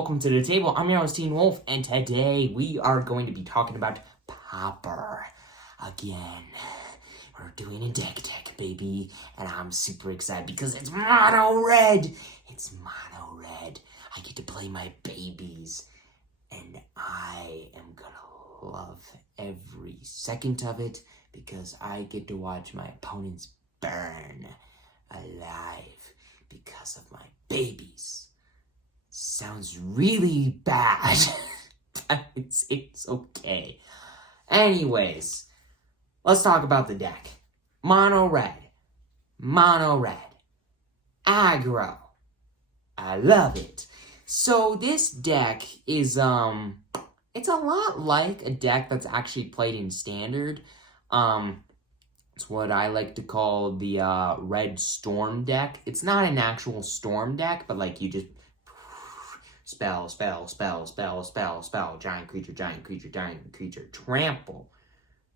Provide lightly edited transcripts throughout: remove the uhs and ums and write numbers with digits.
welcome to the table. I'm your host, Teen Wolf, and today we are going to be talking about Pauper again. We're doing a deck tech, baby, and I'm super excited because it's mono red. It's mono red. I get to play my babies, and I am gonna love every second of it because I get to watch my opponents burn alive because of my babies. Sounds really bad. It's okay. Anyways, let's talk about the deck. Mono red. Aggro. I love it. So this deck is, it's a lot like a deck that's actually played in Standard. It's what I like to call the Red Storm deck. It's not an actual Storm deck, but like you just spell, giant creature, trample.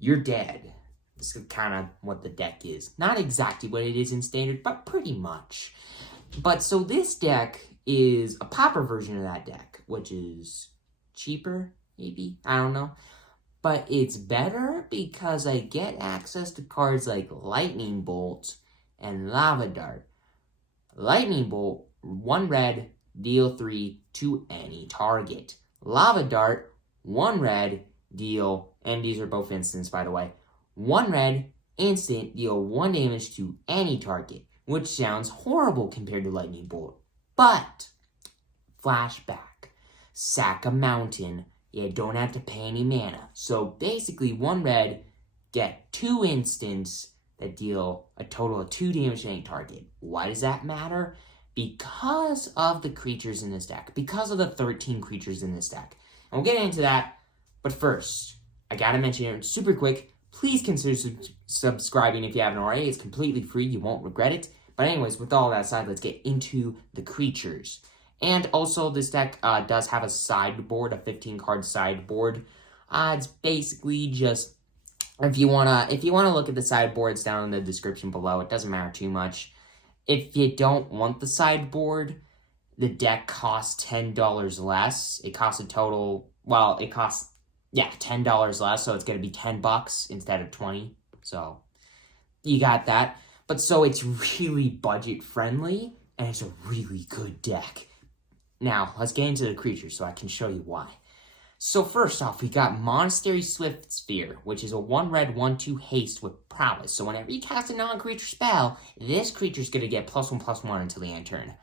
You're dead. This is kind of what the deck is. Not exactly what it is in Standard, but pretty much. But so this deck is a Pauper version of that deck, which is cheaper, maybe? I don't know. But it's better because I get access to cards like Lightning Bolt and Lava Dart. Lightning Bolt, 1 red, deal 3 to any target. Lava Dart, 1 red, deal, and these are both instants by the way, 1 red, instant, deal 1 damage to any target, which sounds horrible compared to Lightning Bolt. But, flashback, sack a mountain, you don't have to pay any mana. So basically 1 red, get 2 instants that deal a total of 2 damage to any target. Why does that matter? Because of the creatures in this deck. Because of the 13 creatures in this deck. And we'll get into that. But first, I gotta mention it super quick. Please consider subscribing if you haven't already. It's completely free. You won't regret it. But anyways, with all that aside, let's get into the creatures. And also, this deck does have a sideboard, a 15-card sideboard. It's basically just, if you wanna look at the sideboard, it's down in the description below. It doesn't matter too much. If you don't want the sideboard, the deck costs $10 less. It costs a total, well, it costs, yeah, $10 less, so it's going to be $10 instead of 20. So, you got that. But so it's really budget friendly, and it's a really good deck. Now, let's get into the creatures so I can show you why. So first off, we got Monastery Swiftspear, which is a 1 red, 1/2 haste with prowess. So whenever you cast a non-creature spell, this creature's going to get +1/+1 until the end turn.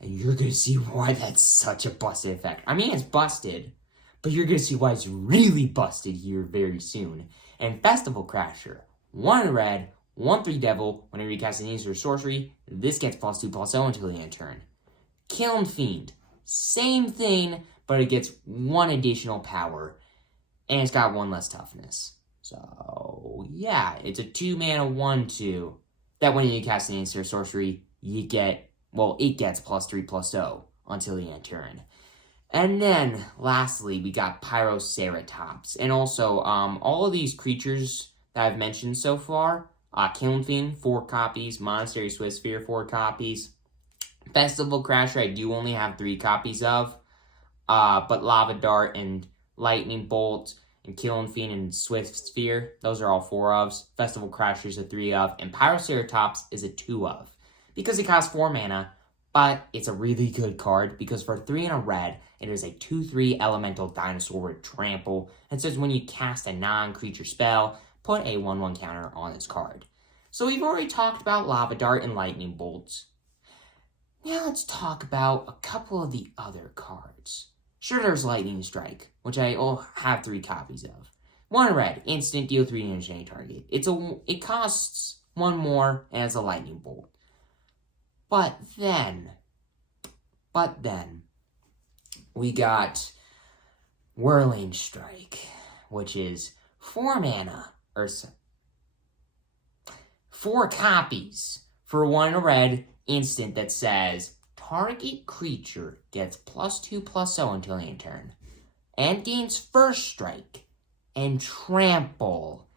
And you're going to see why that's such a busted effect. I mean, it's busted, but you're going to see why it's really busted here very soon. And Festival Crasher, 1 red, 1/3 devil. Whenever you cast an instant or sorcery, this gets +2/+0 until the end turn. Kiln Fiend, same thing, but it gets 1 additional power, and it's got 1 less toughness. So, yeah, it's a 2-mana 1/2, that when you cast an instant or sorcery, you get, well, it gets +3/+0 until the end turn. And then, lastly, we got Pyroceratops, and also, all of these creatures that I've mentioned so far, Kiln Fiend, 4 copies, Monastery Swiftspear, 4 copies, Festival Crasher, I do only have 3 copies of, but Lava Dart and Lightning Bolt and Kiln Fiend and Swiftspear, those are all 4 ofs. Festival Crasher is a 3 of, and Pyroceratops is a 2 of. Because it costs 4 mana, but it's a really good card, because for 3 and a red, it is a 2/3 elemental dinosaur with trample, and says when you cast a non-creature spell, put a 1/1 counter on this card. So we've already talked about Lava Dart and Lightning Bolts. Now let's talk about a couple of the other cards. Sure, there's Lightning Strike, which I have 3 copies of. 1 red, instant, deal 3 damage to any target. It costs 1 more, and it's a Lightning Bolt. But then, we got Whirling Strike, which is 4 mana, or 4 copies for 1 red, instant that says target creature gets +2/+0 until the end turn, and gains first strike and trample,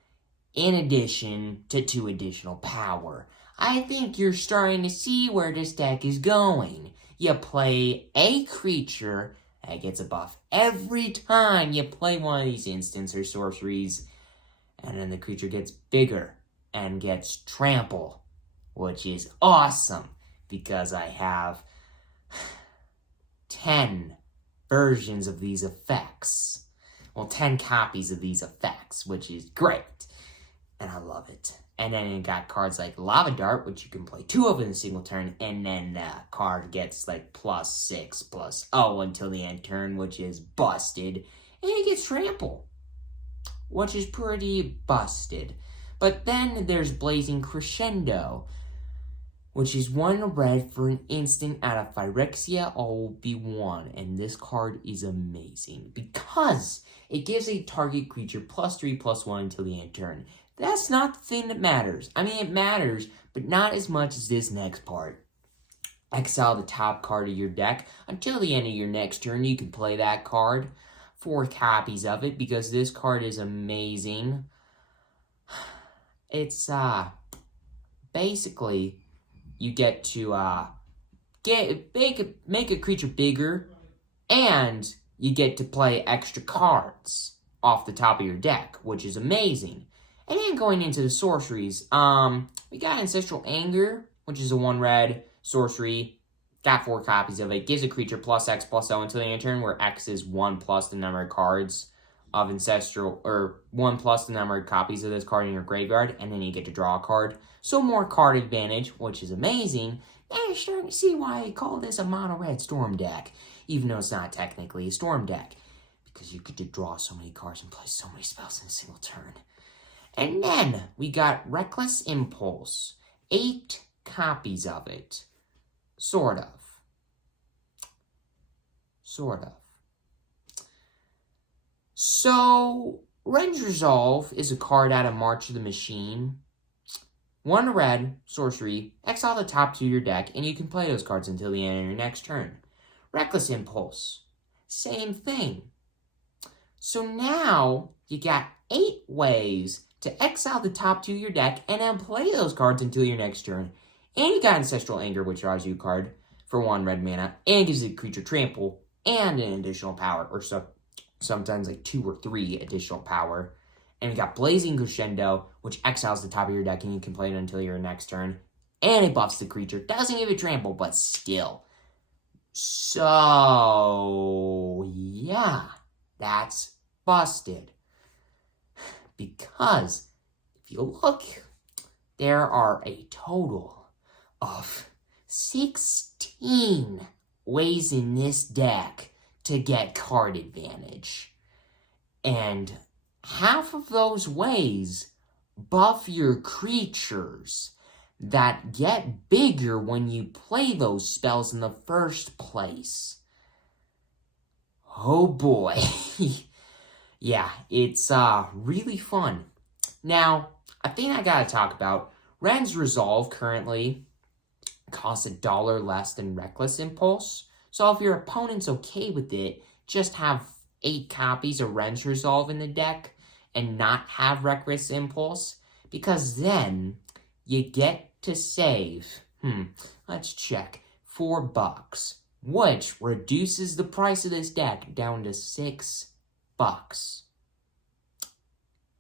in addition to 2 additional power. I think you're starting to see where this deck is going. You play a creature It gets a buff every time you play one of these instants or sorceries. And then the creature gets bigger and gets trample, which is awesome because I have 10 versions of these effects. Well, 10 copies of these effects, which is great. And I love it. And then you got cards like Lava Dart, which you can play 2 of in a single turn, and then that card gets like +6/+0 until the end turn, which is busted. And it gets trample, which is pretty busted. But then there's Blazing Crescendo, which is 1 red for an instant out of Phyrexia, all will be 1. And this card is amazing because it gives a target creature +3/+1 until the end turn. That's not the thing that matters. I mean, it matters, but not as much as this next part. Exile the top card of your deck. Until the end of your next turn, you can play that card. 4 copies of it, because this card is amazing. It's, basically, you get to, make a creature bigger, and you get to play extra cards off the top of your deck, which is amazing. And then going into the sorceries, we got Ancestral Anger, which is a 1 red sorcery. Got 4 copies of it. Gives a creature +X/+0 until the end of turn, where X is 1 plus the number of cards of Ancestral, or 1 plus the number of copies of this card in your graveyard, and then you get to draw a card. So more card advantage, which is amazing. And you're starting to see why I call this a mono-red Storm deck, even though it's not technically a Storm deck, because you get to draw so many cards and play so many spells in a single turn. And then we got Reckless Impulse. 8 copies of it. Sort of. So, Wrenn's Resolve is a card out of March of the Machine. 1 red, sorcery, exile the top 2 of your deck, and you can play those cards until the end of your next turn. Reckless Impulse. Same thing. So now, you got 8 ways to exile the top 2 of your deck and then play those cards until your next turn. And you got Ancestral Anger, which draws you a card for 1 red mana and gives the creature trample and an additional power, or sometimes like 2 or 3 additional power. And we got Blazing Crescendo, which exiles the top of your deck and you can play it until your next turn. And it buffs the creature. Doesn't give it trample, but still. So, yeah, that's busted. Because, if you look, there are a total of 16 ways in this deck to get card advantage. And half of those ways buff your creatures that get bigger when you play those spells in the first place. Oh boy. Yeah, it's really fun. Now, a thing I gotta talk about, Wrenn's Resolve currently costs $1 less than Reckless Impulse. So if your opponent's okay with it, just have 8 copies of Wrenn's Resolve in the deck and not have Reckless Impulse, because then you get to save, let's check, $4, which reduces the price of this deck down to $6.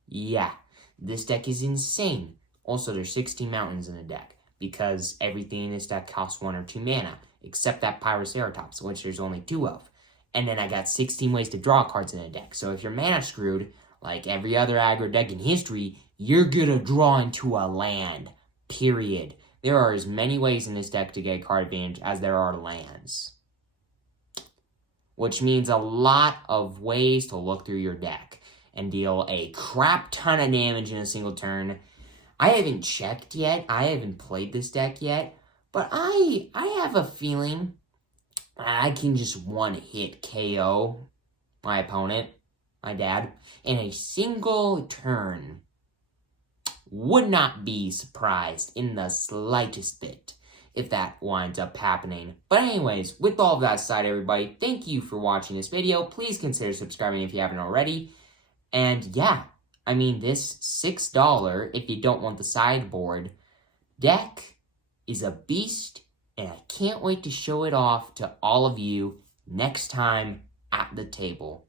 Yeah, this deck is insane. Also, there's 16 mountains in the deck, because everything in this deck costs 1 or 2 mana, except that Pyroceratops, which there's only 2 of. And then I got 16 ways to draw cards in the deck, so if you're mana screwed, like every other aggro deck in history, you're gonna draw into a land, period. There are as many ways in this deck to get card advantage as there are lands. Which means a lot of ways to look through your deck and deal a crap ton of damage in a single turn. I haven't checked yet. I haven't played this deck yet. But I have a feeling I can just one-hit KO my opponent, my dad, in a single turn. Would not be surprised in the slightest bit if that winds up happening. But anyways, with all of that aside, everybody, thank you for watching this video. Please consider subscribing if you haven't already. And yeah, I mean, this $6, if you don't want the sideboard, deck is a beast, and I can't wait to show it off to all of you next time at the table